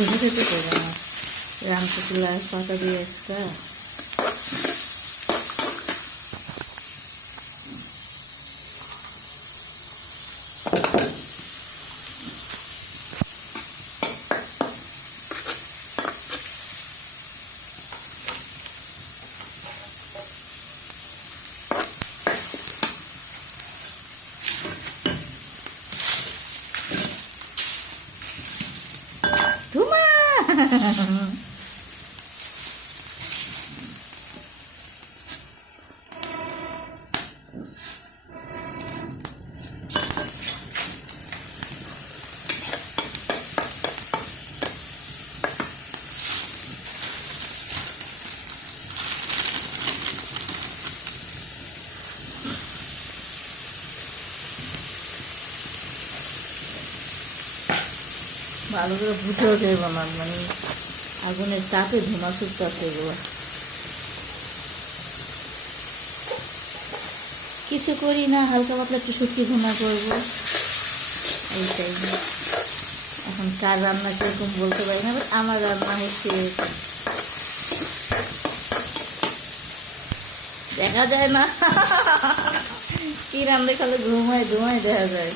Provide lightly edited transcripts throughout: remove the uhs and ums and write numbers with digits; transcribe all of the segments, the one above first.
ভেজে খেতে পারবে না রামচুকুলার পাতা দিয়ে আজকা ধুমা ভালো করে বুঝেও যাইব না মানে আগুনের তাপে ধোঁয়া ছুটতেছে এগুলো কিছু করি না হালকা পাতলা একটু শুটকি ভুনা করবো এইটাই এখন কার রান্না সেরকম বলতে পারি না বাট আমার রান্না হচ্ছে দেখা যায় না কি রান্না খালে ঘুমায় ধোঁয়ায় দেখা যায়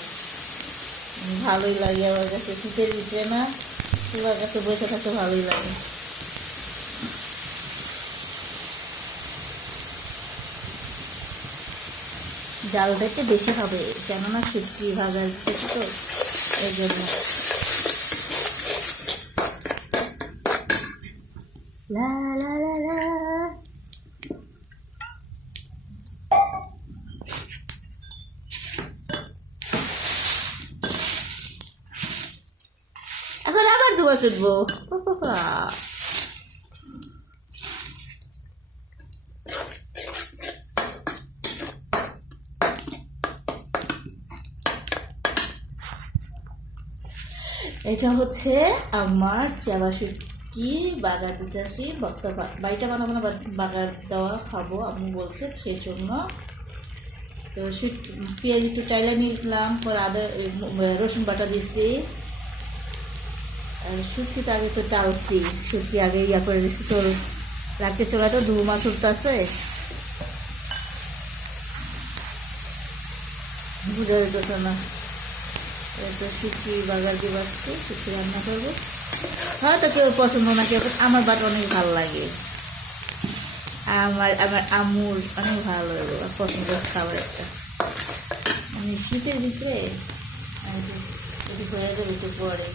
ভালোই লাগে আমার কাছে শীতের ভিতরে না চুলার কাছে বসে থাকতে ভালোই লাগে জালটা একটু বেশি হবে কেননা শুটকি ভাজা দিতেছি তো এই জন্য লা লা লা লা এখন আবার ধোয়া ছুটবো এটা হচ্ছে আমার চালা শুটকি বাগার দিতেছি বাড়িটা বানাবো না বাগার দেওয়া খাবো আমি বলছে সেই জন্য তো পেঁয়াজ একটু টাইলা নিয়েছিলাম পর আদা রসুন বাটা দিচ্ছি আর শুটকিটা আগে তো টালছি শুটকি আগে ইয়া করে দিচ্ছি তো রাখতে চলে তো দু মাছ উঠতে আছে বুঝা যেতেছে না তো শুটকি বাগার দিয়ে বাড়ছে শুটকি রান্না করবো হয়তো কেউ পছন্দ না কেউ আমার বাট অনেক ভালো লাগে আমার আম্মুর অনেক ভালো লাগে পছন্দ খাবার একটা মানে শীতের ভিতরে হয়ে যাবে একটু পরে